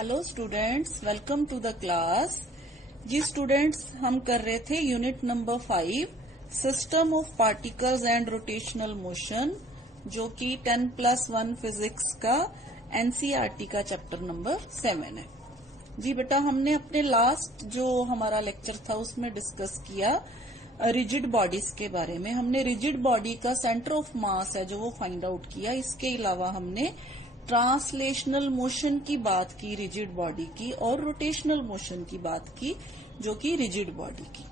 Hello students, welcome to the class. जी students, हम कर रहे थे unit number 5 system of particles and rotational motion, जो कि 10+1 फिजिक्स का एनसीईआरटी का चैप्टर नंबर 7 है। जी बेटा, हमने अपने लास्ट जो हमारा लेक्चर था उसमें डिस्कस किया रिजिड बॉडीज के बारे में। हमने रिजिड बॉडी का सेंटर ऑफ मास है जो वो फाइंड आउट किया। इसके अलावा हमने ट्रांसलेशनल मोशन की बात की रिजिड बॉडी की, और रोटेशनल मोशन की बात की जो कि रिजिड बॉडी की।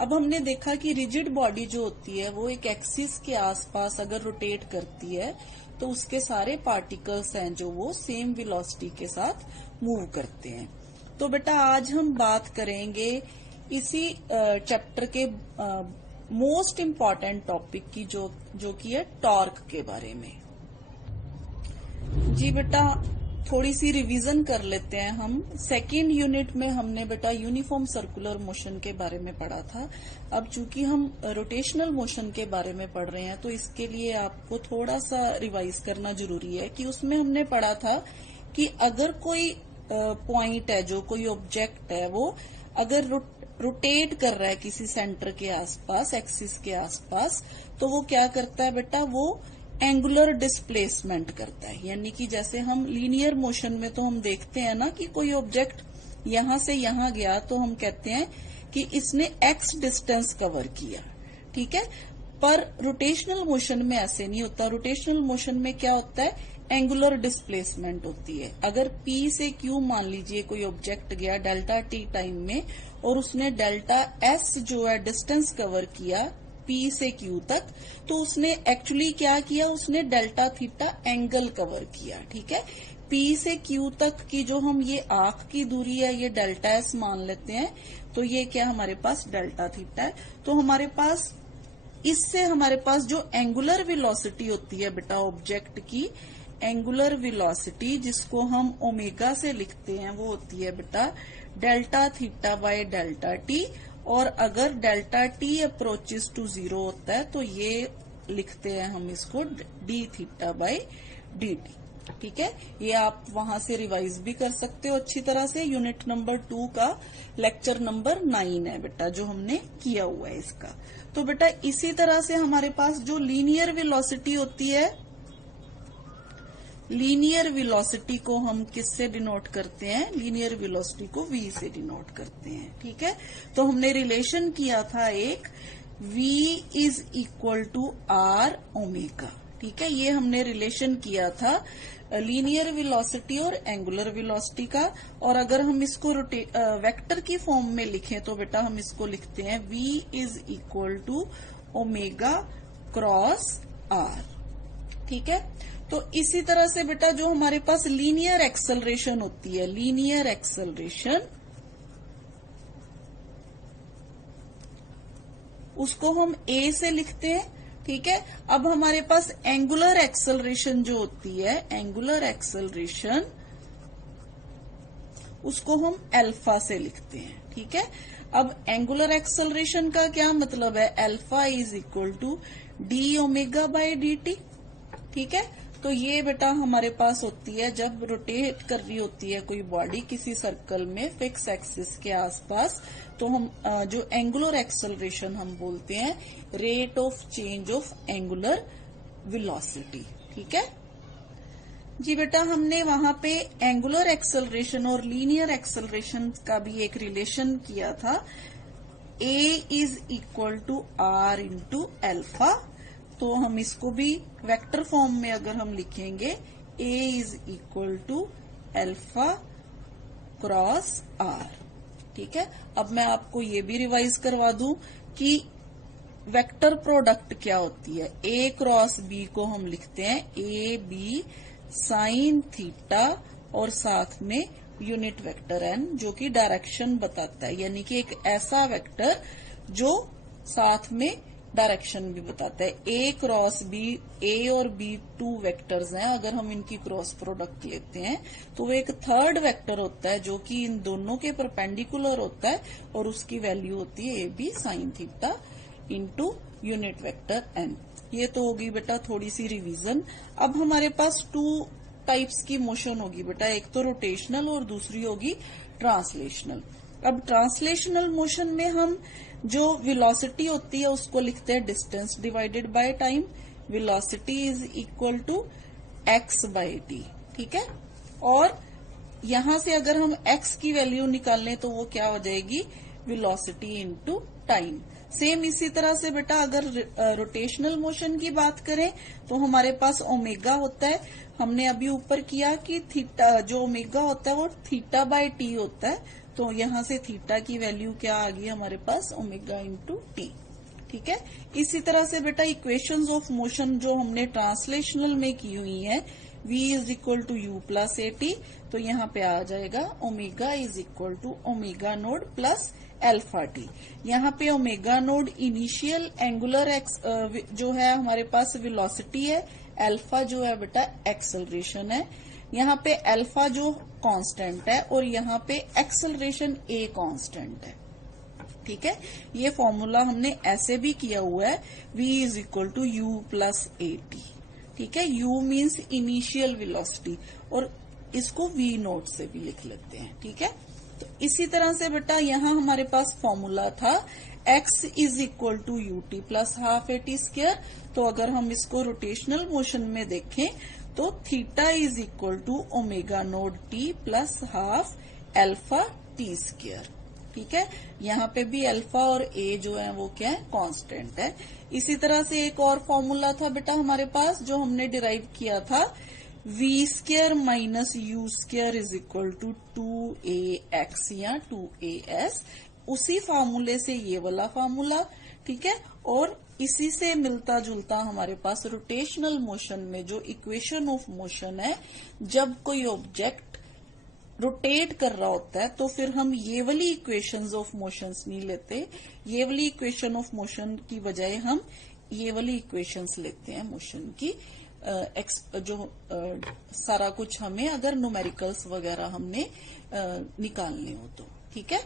अब हमने देखा कि रिजिड बॉडी जो होती है वो एक एक्सिस के आसपास अगर रोटेट करती है तो उसके सारे पार्टिकल्स हैं जो वो सेम वेलोसिटी के साथ मूव करते हैं। तो बेटा आज हम बात करेंगे इसी चैप्टर के मोस्ट इम्पॉर्टेंट टॉपिक की जो कि है टॉर्क के बारे में। जी बेटा, थोड़ी सी रिवीजन कर लेते हैं हम। सेकेंड यूनिट में हमने बेटा यूनिफॉर्म सर्कुलर मोशन के बारे में पढ़ा था। अब चूंकि हम रोटेशनल मोशन के बारे में पढ़ रहे हैं तो इसके लिए आपको थोड़ा सा रिवाइज करना जरूरी है कि उसमें हमने पढ़ा था कि अगर कोई पॉइंट है, जो कोई ऑब्जेक्ट है, वो अगर रोटेट कर रहा है किसी सेंटर के आसपास, एक्सिस के आसपास, तो वो क्या करता है बेटा, वो एंगुलर डिस्प्लेसमेंट करता है। यानी कि जैसे हम लीनियर मोशन में तो हम देखते हैं ना कि कोई ऑब्जेक्ट यहां से यहां गया तो हम कहते हैं कि इसने एक्स डिस्टेंस कवर किया, ठीक है। पर रोटेशनल मोशन में ऐसे नहीं होता। रोटेशनल मोशन में क्या होता है, एंगुलर डिस्प्लेसमेंट होती है। अगर P से Q मान लीजिए कोई ऑब्जेक्ट गया डेल्टा T टाइम में और उसने डेल्टा S जो है डिस्टेंस कवर किया P से Q तक, तो उसने एक्चुअली क्या किया, उसने डेल्टा थीटा एंगल कवर किया, ठीक है। P से Q तक की जो हम ये आंख की दूरी है ये डेल्टा S मान लेते हैं, तो ये क्या हमारे पास डेल्टा थीटा है। तो हमारे पास इससे हमारे पास जो एंगुलर वेलोसिटी होती है बेटा ऑब्जेक्ट की, एंगुलर वेलोसिटी जिसको हम ओमेगा से लिखते हैं, वो होती है बेटा delta theta by delta T. और अगर डेल्टा टी अप्रोचेस टू 0 होता है तो ये लिखते हैं हम इसको D theta by D T, ठीक है। ये आप वहां से रिवाइज भी कर सकते हो अच्छी तरह से। यूनिट नंबर 2 का लेक्चर नंबर 9 है बेटा जो हमने किया हुआ है इसका। तो बेटा इसी तरह से हमारे पास जो लीनियर वेलोसिटी होती है, लीनियर वेलोसिटी को हम किससे डिनोट करते हैं, लीनियर वेलोसिटी को v से डिनोट करते हैं, ठीक है। तो हमने रिलेशन किया था एक v is equal to R omega, ठीक है। ये हमने रिलेशन किया था लीनियर वेलोसिटी और एंगुलर वेलोसिटी का। और अगर हम इसको वेक्टर की फॉर्म में लिखें तो बेटा हम इसको लिखते हैं v is equal to omega cross R, ठीक है। तो इसी तरह से बेटा जो हमारे पास लीनियर एक्सेलरेशन होती है, लीनियर एक्सेलरेशन, उसको हम a से लिखते हैं, ठीक है। अब हमारे पास एंगुलर एक्सेलरेशन जो होती है, एंगुलर एक्सेलरेशन, उसको हम अल्फा से लिखते हैं, ठीक है। अब एंगुलर एक्सेलरेशन का क्या मतलब है, alpha is equal to D omega by D T, ठीक है। तो ये बेटा हमारे पास होती है जब रोटेट कर रही होती है कोई बॉडी किसी सर्कल में फिक्स एक्सिस के आसपास, तो हम जो एंगुलर एक्सेलरेशन हम बोलते हैं rate of change of angular velocity, ठीक है। जी बेटा, हमने वहां पे एंगुलर एक्सेलरेशन और लीनियर एक्सेलरेशन का भी एक रिलेशन किया था, a is equal to R into alpha. तो हम इसको भी वेक्टर फॉर्म में अगर हम लिखेंगे a is equal to alpha cross R, ठीक है। अब मैं आपको ये भी रिवाइज करवा दूं कि वेक्टर प्रोडक्ट क्या होती है। a क्रॉस b को हम लिखते हैं a b साइन थीटा और साथ में यूनिट वेक्टर n जो कि डायरेक्शन बताता है, यानी कि एक ऐसा वेक्टर जो साथ में डायरेक्शन भी बताता है। a क्रॉस b, a और b 2 वेक्टर्स हैं। अगर हम इनकी क्रॉस प्रोडक्ट लेते हैं तो वो एक थर्ड वेक्टर होता है जो कि इन दोनों के परपेंडिकुलर होता है और उसकी वैल्यू होती है a b sign theta into unit vector n। ये तो होगी बेटा थोड़ी सी रिवीजन। अब हमारे पास 2 टाइप्स की मोशन होगी बेटा, एक तो रोटेशनल और दूसरी होगी ट्रांसलेशनल। अब ट्रांसलेशनल मोशन में हम जो वेलोसिटी होती है उसको लिखते हैं distance divided by time. Velocity is equal to X by T, ठीक है। और यहां से अगर हम x की वैल्यू निकालें तो वो क्या हो जाएगी, वेलोसिटी इनटू टाइम। सेम इसी तरह से बेटा अगर रोटेशनल मोशन की बात करें तो हमारे पास ओमेगा होता है। हमने अभी ऊपर किया कि थीटा, जो ओमेगा होता है वो थीटा बाय टी होता है, तो यहां से थीटा की वैल्यू क्या आ गई हमारे पास, ओमेगा इंटू टी, ठीक है। इसी तरह से बेटा इक्वेशंस ऑफ मोशन जो हमने ट्रांसलेशनल में की हुई है, v is equal to U plus A T, तो यहाँ पे आ जाएगा omega is equal to omega naught plus alpha T. यहाँ पे ओमेगा नोड इनिशियल एंगुलर जो है हमारे पास वेलोसिटी है, एल्फा जो है बेटा एक्सेलरेशन है, यहाँ पे एल्फा जो कांस्टेंट है और यहाँ पे एक्सेलरेशन ए कांस्टेंट है, ठीक है। ये फॉर्मूला हमने ऐसे भी किया हुआ है, v is equal to U plus A T, ठीक है। u मीन्स इनिशियल वेलोसिटी और इसको v नोट से भी लिख लेते हैं, ठीक है। तो इसी तरह से बेटा यहाँ हमारे पास फॉर्मूला था x is equal to U T plus half A T square. तो अगर हम इसको रोटेशनल मोशन में देखें तो theta is equal to omega naught T plus half alpha T square, ठीक है। यहाँ पे भी अल्फा और ए जो है वो क्या है, कांस्टेंट है। इसी तरह से एक और फॉर्मूला था बेटा हमारे पास जो हमने डिराइव किया था, v square minus U square is equal to 2ax या 2as। उसी फार्मूले से ये वाला फार्मूला, ठीक है। और इसी से मिलता जुलता हमारे पास रोटेशनल मोशन में जो इक्वेशन ऑफ मोशन है, जब कोई ऑब्जेक्ट रोटेट कर रहा होता है तो फिर हम ये वाली इक्वेशंस ऑफ मोशंस नहीं लेते, ये वाली इक्वेशन ऑफ मोशन की बजाय हम ये वाली इक्वेशंस लेते हैं मोशन की, जो सारा कुछ हमें अगर न्यूमेरिकल्स वगैरह हमने निकालने हो तो, ठीक है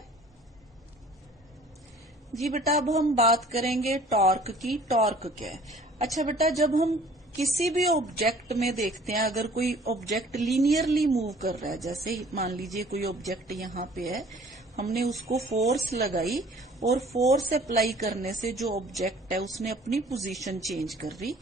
जी बेटा। अब हम बात करेंगे टॉर्क की। टॉर्क क्या है? अच्छा बेटा, जब हम किसी भी ऑब्जेक्ट में देखते हैं, अगर कोई ऑब्जेक्ट लीनियरली मूव कर रहा है, जैसे मान लीजिए कोई ऑब्जेक्ट यहाँ पे है, हमने उसको फोर्स लगाई और फोर्स अप्लाई करने से जो ऑब्जेक्ट है उसने अपनी पोजीशन चेंज कर ली,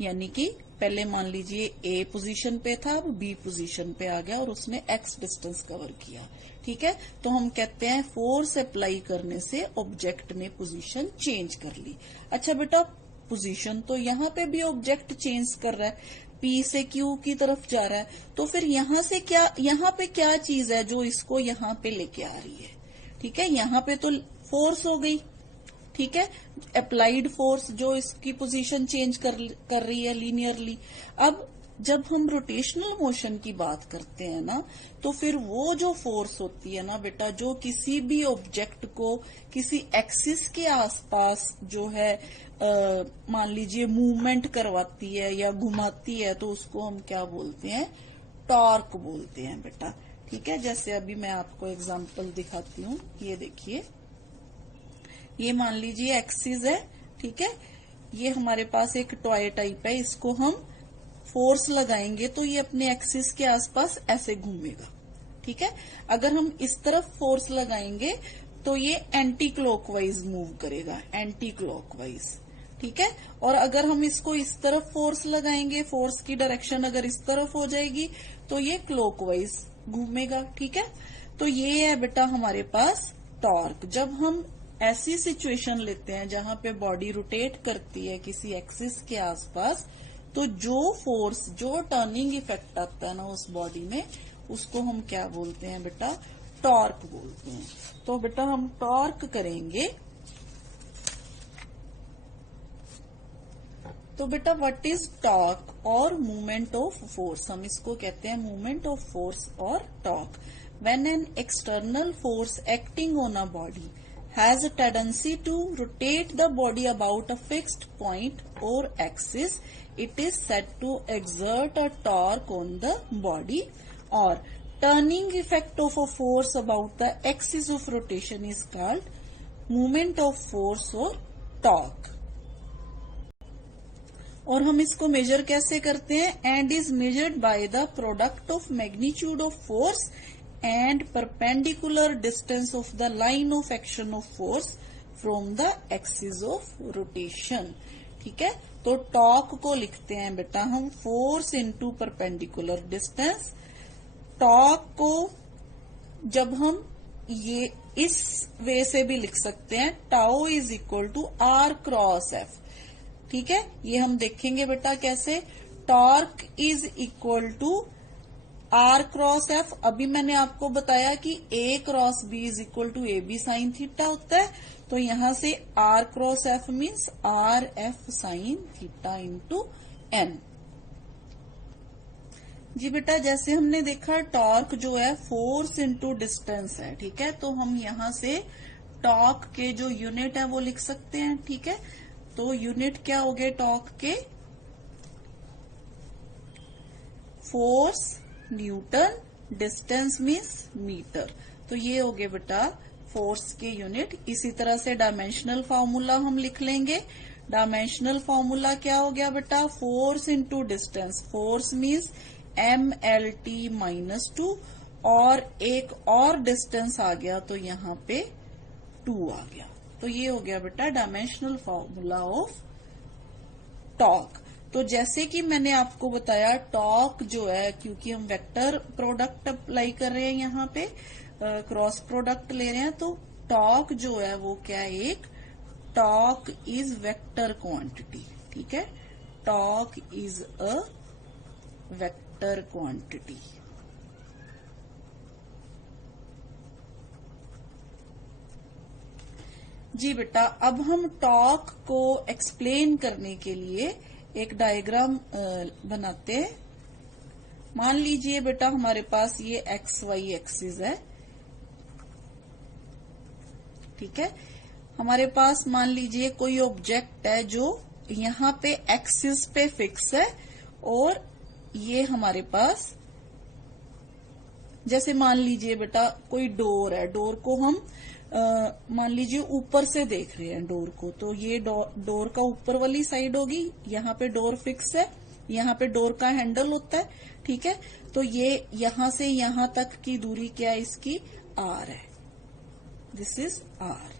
यानी कि पहले मान लीजिए ए पोजीशन पे था, अब बी पोजीशन पे आ गया और उसने एक्स डिस्टेंस कवर किया, ठीक है। तो हम कहते हैं फोर्स अप्लाई करने से ऑब्जेक्ट ने पोजीशन चेंज कर ली। अच्छा बेटा, पोजीशन तो यहाँ पे भी ऑब्जेक्ट चेंज कर रहा है, P से Q की तरफ जा रहा है, तो फिर यहाँ से क्या, यहाँ पे क्या चीज है जो इसको यहाँ पे लेके आ रही है, ठीक है। यहाँ पे तो फोर्स हो गई, ठीक है, अप्लाइड फोर्स जो इसकी पोजीशन चेंज कर रही है लीनियरली। अब जब हम रोटेशनल मोशन की बात करते हैं ना, तो फिर वो जो फोर्स होती है ना बेटा, जो किसी भी ऑब्जेक्ट को किसी एक्सिस के आसपास जो है मान लीजिए मूवमेंट करवाती है या घुमाती है, तो उसको हम क्या बोलते हैं, टॉर्क बोलते हैं बेटा, ठीक है। जैसे अभी मैं आपको एग्जांपल दिखाती हूँ, ये देखिए, ये मान लीजिए एक्सिस है, ठीक है। ये हमारे पास एक टॉय टाइप है, इसको हम फोर्स लगाएंगे तो ये अपने एक्सिस के आसपास ऐसे घूमेगा, ठीक है। अगर हम इस तरफ फोर्स लगाएंगे तो ये एंटी क्लॉकवाइज मूव करेगा, एंटी क्लॉकवाइज, ठीक है। और अगर हम इसको इस तरफ फोर्स लगाएंगे, फोर्स की डायरेक्शन अगर इस तरफ हो जाएगी तो ये क्लॉकवाइज घूमेगा, ठीक है। तो ये है बेटा हमारे पास टॉर्क। जब हम ऐसी सिचुएशन लेते हैं जहां पे बॉडी रोटेट करती है किसी एक्सिस के आसपास, तो जो फोर्स, जो टर्निंग इफेक्ट आता है ना उस बॉडी में, उसको हम क्या बोलते हैं बेटा, टॉर्क बोलते हैं। तो बेटा हम टॉर्क करेंगे, तो बेटा व्हाट इज टॉर्क और मूवमेंट ऑफ फोर्स, हम इसको कहते हैं मूवमेंट ऑफ फोर्स और torque. When an external force acting on a body has a tendency to rotate the body about a fixed point or axis, it is said to exert a torque on the body, or turning effect of a force about the axis of rotation is called movement of force or torque. और हम इसको major कैसे करते हैं, and is measured by the product of magnitude of force and perpendicular distance of the line of action of force from the axis of rotation. ठीक है, तो torque को लिखते हैं बेटा हम force into perpendicular distance. Torque को जब हम ये इस वे से भी लिख सकते हैं, tau is equal to R cross F. ठीक है, ये हम देखेंगे बेटा कैसे। Torque is equal to R cross F. अभी मैंने आपको बताया कि A cross B is equal to A B sine theta होता है, तो यहां से R cross F means R F sine theta into N. जी बेटा, जैसे हमने देखा टॉर्क जो है फोर्स इंटू डिस्टेंस है। ठीक है, तो हम यहां से टॉर्क के जो यूनिट है वो लिख सकते हैं। ठीक है, तो यूनिट क्या हो गए टॉर्क के, force newton, distance means metre. तो ये हो गए बेटा फोर्स के यूनिट। इसी तरह से डायमेंशनल फॉर्मूला हम लिख लेंगे। डायमेंशनल फॉर्मूला क्या हो गया बेटा, force into distance. Force means MLT -2 और एक और डिस्टेंस आ गया तो यहाँ पे 2 आ गया। तो ये हो गया बेटा डायमेंशनल फॉर्मूला ऑफ टॉर्क। तो जैसे कि मैंने आपको बताया टॉर्क जो है, क्योंकि हम वेक्टर प्रोडक्ट अप्लाई कर रहे हैं यहाँ पे, क्रॉस प्रोडक्ट ले रहे हैं, तो टॉर्क जो है वो क्या है, एक टॉर्क इज वेक्टर क्वांटिटी। ठीक है, torque is a vector quantity. जी बेटा, अब हम टॉर्क को एक्सप्लेन करने के लिए एक डायग्राम बनाते हैं। मान लीजिए बेटा हमारे पास ये एक्स वाई एक्सिस है। ठीक है, हमारे पास मान लीजिए कोई ऑब्जेक्ट है जो यहाँ पे एक्सिस पे फिक्स है, और ये हमारे पास, जैसे मान लीजिए बेटा कोई डोर है, डोर को हम मान लीजिए ऊपर से देख रहे हैं डोर को, तो ये डोर का ऊपर वाली साइड होगी, यहाँ पे डोर फिक्स है, यहाँ पे डोर का हैंडल होता है। ठीक है, तो ये यहां से यहां तक की दूरी क्या है, इसकी आर है, दिस इज आर।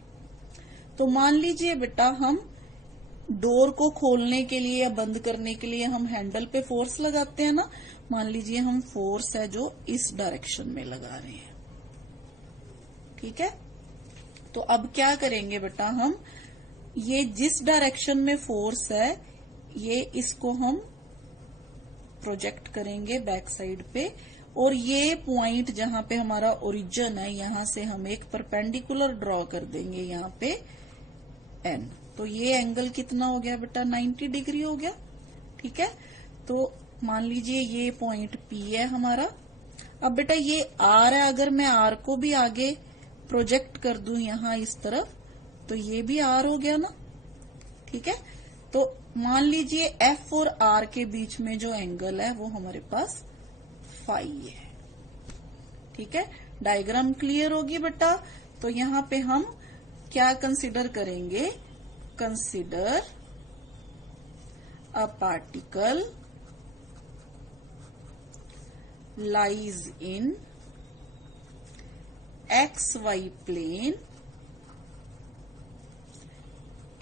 तो मान लीजिए बेटा हम डोर को खोलने के लिए या बंद करने के लिए हम हैंडल पे फोर्स लगाते हैं ना, मान लीजिए हम फोर्स है जो इस डायरेक्शन में लगा रहे हैं। ठीक है, तो अब क्या करेंगे बेटा, हम ये जिस डायरेक्शन में फोर्स है ये इसको हम प्रोजेक्ट करेंगे बैक साइड पे, और ये पॉइंट जहां पे हमारा ओरिजिन है यहां से हम एक परपेंडिकुलर ड्रॉ कर देंगे यहाँ पे एन। तो ये एंगल कितना हो गया बेटा, 90 डिग्री हो गया। ठीक है, तो मान लीजिए ये पॉइंट P है हमारा। अब बेटा ये R है, अगर मैं R को भी आगे प्रोजेक्ट कर दूं यहां इस तरफ, तो ये भी R हो गया ना। ठीक है, तो मान लीजिए F और R के बीच में जो एंगल है वो हमारे पास फाई है। ठीक है, डायग्राम क्लियर होगी बेटा। तो यहाँ पे हम क्या कंसिडर करेंगे, consider a particle lies in XY plane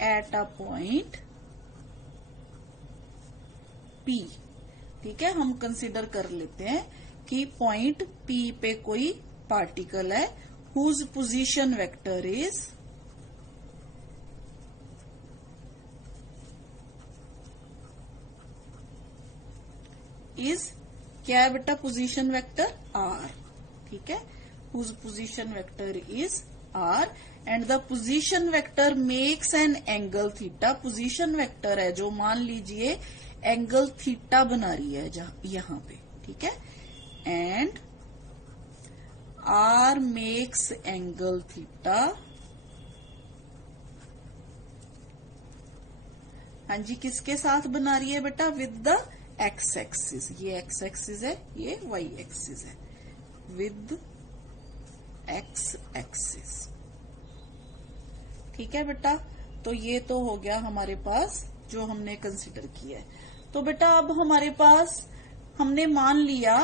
at a point P। ठीक है, हम कंसिडर कर लेते हैं कि पॉइंट P पे कोई पार्टिकल है whose position vector is क्या है बेटा, पोजीशन वेक्टर R। ठीक है, whose position vector is R and the position vector makes an angle theta। Position vector है जो मान लीजिए एंगल थीटा बना रही है यहाँ पे। ठीक है, and R makes angle theta. हाँ जी, किसके साथ बना रही है बेटा, विद द एक्स एक्सिस। ये एक्स एक्सिस है, ये वाई एक्सिस है, विद एक्स एक्सिस। ठीक है बेटा, तो ये तो हो गया हमारे पास जो हमने कंसिडर किया है। तो बेटा अब हमारे पास हमने मान लिया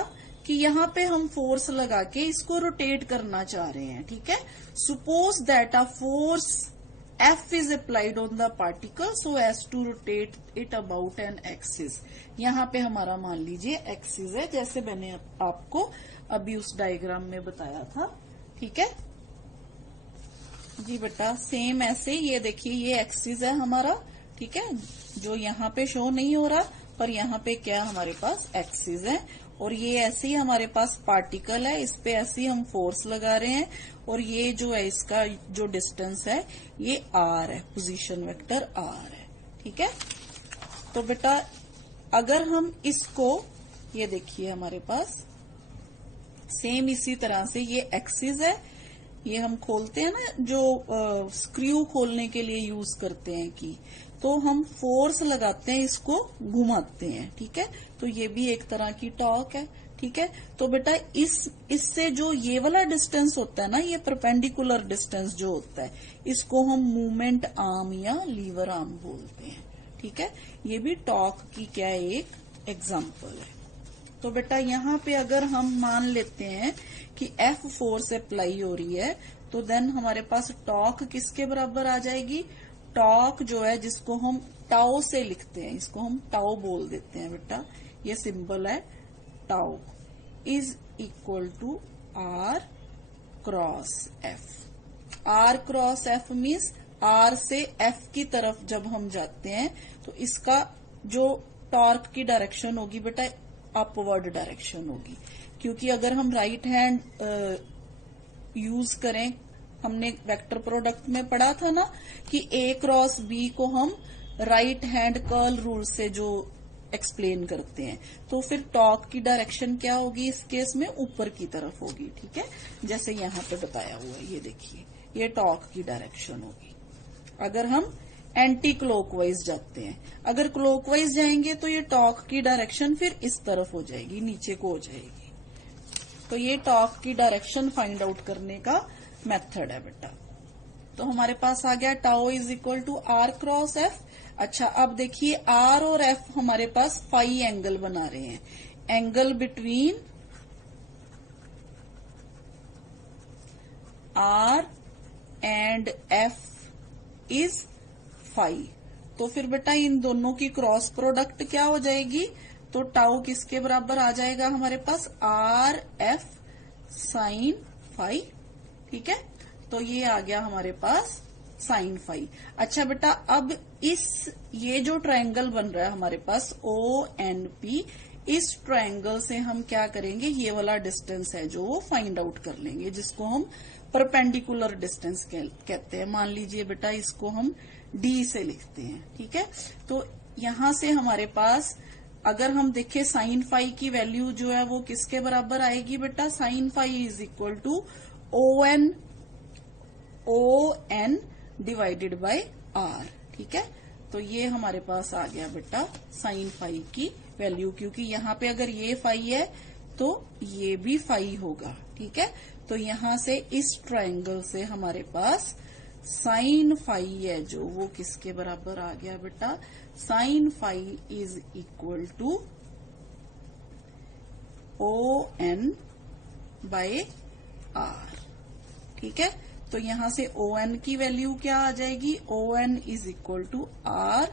कि यहाँ पे हम फोर्स लगा के इसको रोटेट करना चाह रहे हैं, ठीक है। Suppose that a force F is applied on the particle so as to rotate it about an axis। यहाँ पे हमारा मान लीजिए एक्सिस है, जैसे मैंने आपको अभी उस डायग्राम में बताया था, ठीक है जी बेटा। सेम ऐसे ये देखिए ये एक्सिस है हमारा, ठीक है, जो यहाँ पे शो नहीं हो रहा पर यहाँ पे क्या हमारे पास एक्सिस है, और ये ऐसे ही हमारे पास पार्टिकल है, इस पे ऐसे ही हम फोर्स लगा रहे हैं, और ये जो है इसका जो डिस्टेंस है ये r है, पोजीशन वेक्टर r है, ठीक है। तो बेटा अगर हम इसको, ये देखिए हमारे पास सेम इसी तरह से ये एक्सिस है, ये हम खोलते हैं ना जो स्क्रू खोलने के लिए यूज करते हैं की, तो हम फोर्स लगाते हैं, इसको घुमाते हैं, ठीक है। तो ये भी एक तरह की टॉर्क है, ठीक है। तो बेटा इससे जो ये वाला डिस्टेंस होता है ना, ये परपेंडिकुलर डिस्टेंस जो होता है, इसको हम मूवमेंट आर्म या लीवर आर्म बोलते हैं, ठीक है। ये भी टॉर्क की क्या एक एग्जांपल है। तो बेटा यहाँ पे अगर हम मान लेते हैं कि F फोर्स अप्लाई हो रही है, तो देन हमारे पास टॉर्क किसके बराबर आ जाएगी, टॉर्क जो है जिसको हम टाओ से लिखते हैं, इसको हम टाओ बोल देते हैं बेटा, ये सिंबल है tau, is equal to R cross F। R cross F means R से F की तरफ जब हम जाते हैं तो इसका जो टॉर्क की डायरेक्शन होगी बेटा अपवर्ड डायरेक्शन होगी, क्योंकि अगर हम राइट हैंड यूज करें, हमने वेक्टर प्रोडक्ट में पढ़ा था ना कि A क्रॉस B को हम राइट हैंड कर्ल रूल से जो एक्सप्लेन करते हैं, तो फिर टॉर्क की डायरेक्शन क्या होगी इस केस में, ऊपर की तरफ होगी, ठीक है, जैसे यहाँ पे बताया हुआ है, ये देखिए ये टॉर्क की डायरेक्शन होगी। अगर हम एंटी क्लॉकवाइज जाते हैं, अगर क्लॉकवाइज जाएंगे तो ये टॉर्क की डायरेक्शन फिर इस तरफ हो जाएगी, नीचे को हो जाएगी। तो ये टॉर्क की डायरेक्शन फाइंड आउट करने का मेथड है बेटा। तो हमारे पास आ गया tau is equal to R cross F। अच्छा अब देखिए R और F हमारे पास फाई एंगल बना रहे हैं, angle between R and F is phi. तो फिर बेटा इन दोनों की क्रॉस प्रोडक्ट क्या हो जाएगी, तो टाउ किसके बराबर आ जाएगा हमारे पास, R F साइन फाई, ठीक है। तो ये आ गया हमारे पास साइन फाई। अच्छा बेटा अब ये जो ट्रायंगल बन रहा है हमारे पास ONP, इस ट्रायंगल से हम क्या करेंगे, ये वाला डिस्टेंस है जो वो फाइंड आउट कर लेंगे, जिसको हम परपेंडिकुलर डिस्टेंस कहते हैं। मान लीजिए बेटा इसको हम D से लिखते हैं, ठीक है। तो यहां से हमारे पास अगर हम देखें साइन फाई की वैल्यू जो है वो किसके बराबर आएगी बेटा, sine phi is equal to ON divided by R, ठीक है। तो ये हमारे पास आ गया बेटा साइन फाई की वैल्यू, क्योंकि यहाँ पे अगर ये फाई है तो ये भी फाई होगा, ठीक है। तो यहां से इस ट्रायंगल से हमारे पास साइन फाई है जो वो किसके बराबर आ गया बेटा, sine phi is equal to ON by R, ठीक है। तो यहां से ON की वैल्यू क्या आ जाएगी, ON is equal to R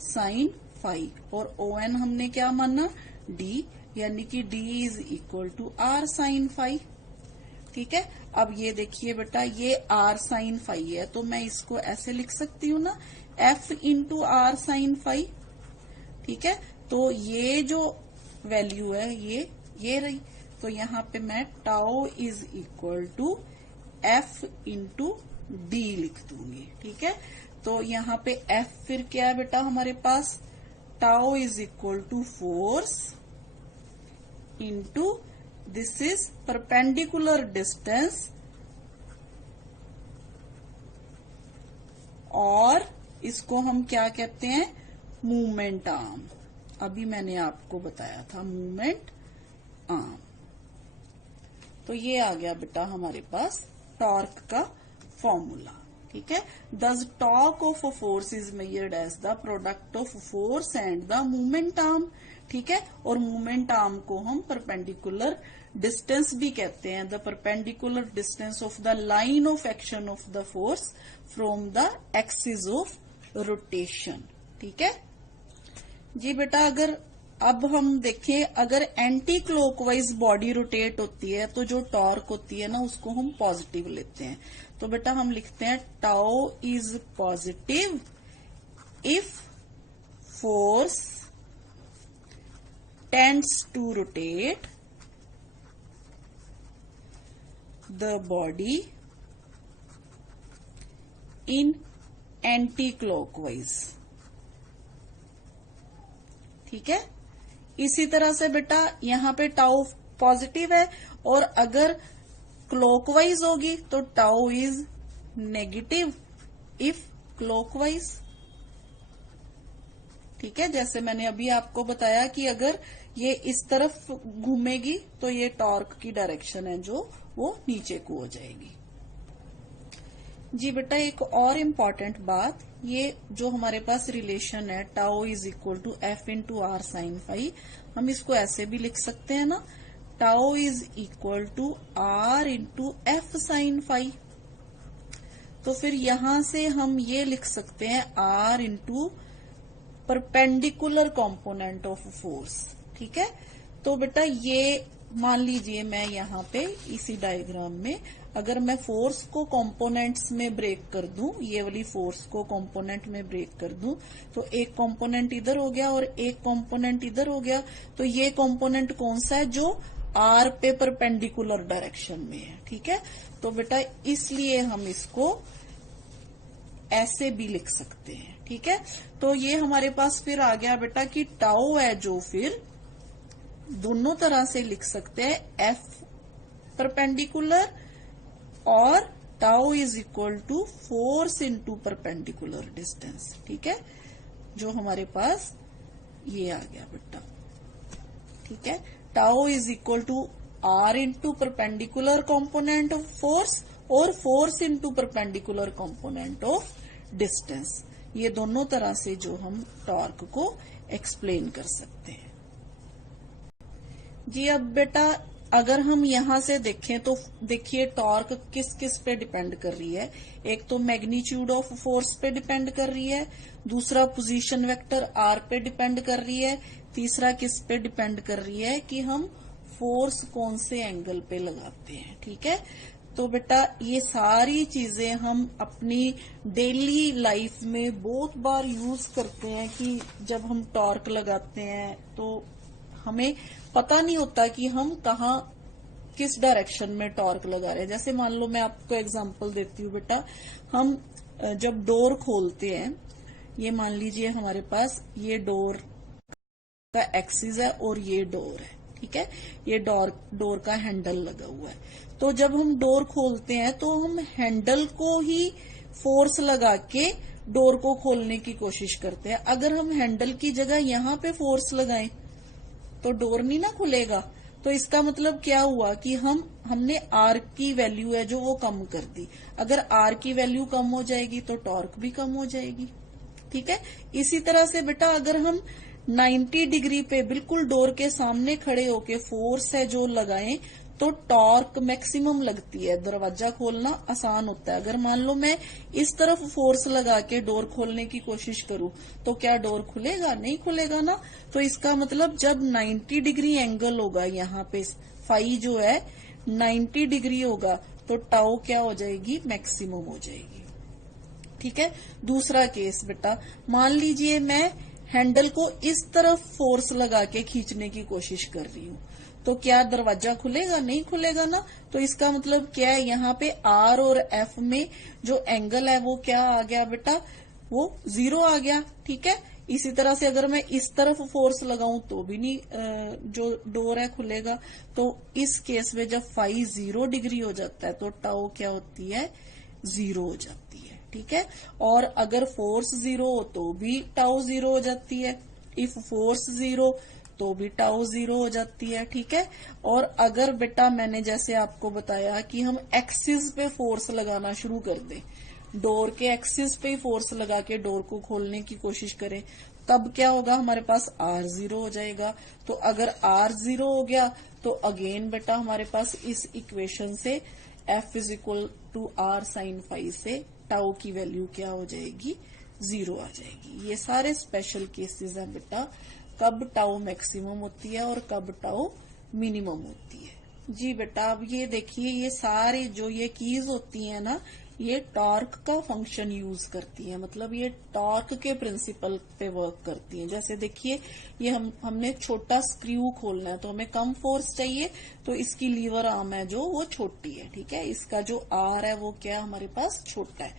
sine phi, और ON हमने क्या माना D, यानी कि D is equal to R sine phi, ठीक है। अब ये देखिए बेटा ये R साइन फाई है, तो मैं इसको ऐसे लिख सकती हूँ ना, F into R sine phi, ठीक है। तो ये जो वैल्यू है ये रही, तो यहाँ पे मैं tau is equal to F into D लिख दूंगी, ठीक है। तो यहाँ पे F फिर क्या है बेटा हमारे पास, tau is equal to force into this is perpendicular distance, और इसको हम क्या कहते हैं, मूवमेंट आर्म। अभी मैंने आपको बताया था मूवमेंट आर्म। तो ये आ गया बेटा हमारे पास टॉर्क का फॉर्मूला, ठीक है। Thus torque of a force is measured as the product of force and the movement arm, ठीक है। और मूवमेंट आर्म को हम परपेंडिकुलर डिस्टेंस भी कहते हैं, the perpendicular distance of the line of action of the force from the axis of rotation, ठीक है जी बेटा। अगर अब हम देखें, अगर एंटी क्लॉकवाइज बॉडी रोटेट होती है तो जो टॉर्क होती है ना उसको हम पॉजिटिव लेते हैं। तो बेटा हम लिखते हैं tau is positive if force tends to rotate the body in anti clockwise, ठीक है। इसी तरह से बेटा यहां पे टाउ पॉजिटिव है और अगर क्लॉकवाइज होगी तो tau is negative if clockwise, ठीक है। जैसे मैंने अभी आपको बताया कि अगर ये इस तरफ घूमेगी तो ये टॉर्क की डायरेक्शन है जो वो नीचे को हो जाएगी जी बेटा। एक और इम्पॉर्टेंट बात, ये जो हमारे पास रिलेशन है tau is equal to F into R sine phi, हम इसको ऐसे भी लिख सकते हैं ना, tau is equal to R into F sine phi. तो फिर यहां से हम ये लिख सकते हैं R into perpendicular component of force, ठीक है। तो बेटा ये मान लीजिए मैं यहाँ पे इसी डायग्राम में अगर मैं फोर्स को कंपोनेंट्स में ब्रेक कर दूं, ये वाली फोर्स को कंपोनेंट में ब्रेक कर दूं, तो एक कंपोनेंट इधर हो गया और एक कंपोनेंट इधर हो गया। तो ये कंपोनेंट कौन सा है, जो आर पे परपेंडिकुलर डायरेक्शन में है, ठीक है। तो बेटा इसलिए हम इसको ऐसे भी लिख सकते हैं, ठीक है। तो ये हमारे पास फिर आ गया बेटा कि टाउ है जो फिर दोनों तरह से लिख सकते हैं, एफ परपेंडिकुलर और tau is equal to force into perpendicular distance, ठीक है। जो हमारे पास ये आ गया बेटा, ठीक है। Tau is equal to R into perpendicular component of force और force into perpendicular component of distance, ये दोनों तरह से जो हम टॉर्क को एक्सप्लेन कर सकते हैं जी। अब बेटा अगर हम यहां से देखें तो देखिए टॉर्क किस किस पे डिपेंड कर रही है। एक तो मैग्नीट्यूड ऑफ फोर्स पे डिपेंड कर रही है, दूसरा पोजीशन वेक्टर आर पे डिपेंड कर रही है, तीसरा किस पे डिपेंड कर रही है कि हम फोर्स कौन से एंगल पे लगाते हैं, ठीक है। तो बेटा ये सारी चीजें हम अपनी डेली लाइफ में बहुत बार यूज करते हैं कि जब हम टॉर्क लगाते हैं तो हमें पता नहीं होता कि हम कहाँ किस डायरेक्शन में टॉर्क लगा रहे हैं। जैसे मान लो मैं आपको एग्जांपल देती हूँ बेटा, हम जब डोर खोलते हैं, ये मान लीजिए हमारे पास ये डोर का एक्सिस है और ये डोर है, ठीक है। ये डोर का हैंडल लगा हुआ है। तो जब हम डोर खोलते हैं तो हम हैंडल को ही फोर्स लगा के डोर को खोलने की कोशिश करते हैं। अगर हम हैंडल की जगह यहाँ पे फोर्स लगाएं तो डोर नहीं ना खुलेगा। तो इसका मतलब क्या हुआ कि हमने आर की वैल्यू है जो वो कम कर दी। अगर आर की वैल्यू कम हो जाएगी तो टॉर्क भी कम हो जाएगी, ठीक है। इसी तरह से बेटा अगर हम 90 डिग्री पे बिल्कुल डोर के सामने खड़े होके फोर्स है जो लगाएं तो टॉर्क मैक्सिमम लगती है, दरवाजा खोलना आसान होता है। अगर मान लो मैं इस तरफ फोर्स लगा के डोर खोलने की कोशिश करूं तो क्या डोर खुलेगा? नहीं खुलेगा ना। तो इसका मतलब जब 90 डिग्री एंगल होगा, यहाँ पे फाई जो है 90 डिग्री होगा तो टाउ क्या हो जाएगी? मैक्सिमम हो जाएगी, ठीक है। दूसरा केस बेटा, मान लीजिए मैं हैंडल को इस तरफ फोर्स लगा के खींचने की कोशिश कर रही हूँ तो क्या दरवाजा खुलेगा? नहीं खुलेगा ना। तो इसका मतलब क्या है, यहाँ पे आर और एफ में जो एंगल है वो क्या आ गया बेटा? वो 0 आ गया, ठीक है। इसी तरह से अगर मैं इस तरफ फोर्स लगाऊं तो भी नहीं जो डोर है खुलेगा। तो इस केस में जब फाई 0 डिग्री हो जाता है तो टाउ क्या होती है? 0 हो जाती है, ठीक है। और अगर फोर्स 0 हो तो भी टाउ 0 हो जाती है। इफ फोर्स 0 तो भी टाउ 0 हो जाती है, ठीक है। और अगर बेटा मैंने जैसे आपको बताया कि हम एक्सिस पे फोर्स लगाना शुरू कर दें डोर के एक्सिस पे ही फोर्स लगा के डोर को खोलने की कोशिश करें, तब क्या होगा, हमारे पास R0 हो जाएगा। तो अगर R0 हो गया तो अगेन बेटा हमारे पास इस इक्वेशन से F is equal to R sine phi से टाउ की वैल्यू क्या हो जाएगी, 0 आ जाएगी। ये सारे स्पेशल केसेस हैं बेटा, कब टाउ मैक्सिमम होती है और कब टाउ मिनिमम होती है। जी बेटा, अब ये देखिए, ये सारे जो ये कीज होती है ना, ये टॉर्क का फंक्शन यूज करती है, मतलब ये टॉर्क के प्रिंसिपल पे वर्क करती है। जैसे देखिए, ये हमने छोटा स्क्रू खोलना है तो हमें कम फोर्स चाहिए, तो इसकी लीवर आर्म है जो वो छोटी है, ठीक है। इसका जो आर है वो क्या हमारे पास छोटा है,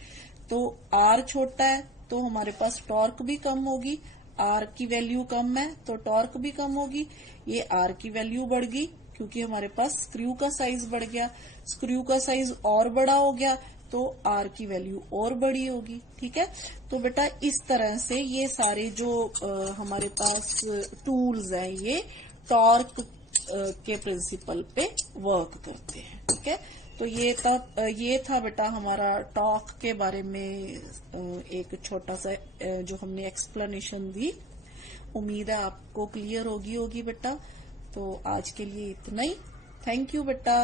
तो आर छोटा है तो हमारे पास टॉर्क भी कम होगी। आर की वैल्यू कम है तो टॉर्क भी कम होगी। ये आर की वैल्यू बढ़ गई क्योंकि हमारे पास स्क्रू का साइज बढ़ गया, स्क्रू का साइज और बड़ा हो गया तो आर की वैल्यू और बड़ी होगी, ठीक है। तो बेटा इस तरह से ये सारे जो हमारे पास टूल्स हैं ये टॉर्क के प्रिंसिपल पे वर्क करते हैं, ठीक है। तो ये था बेटा हमारा टॉर्क के बारे में एक छोटा सा जो हमने एक्सप्लेनेशन दी। उम्मीद है आपको क्लियर होगी बेटा। तो आज के लिए इतना ही। थैंक यू बेटा।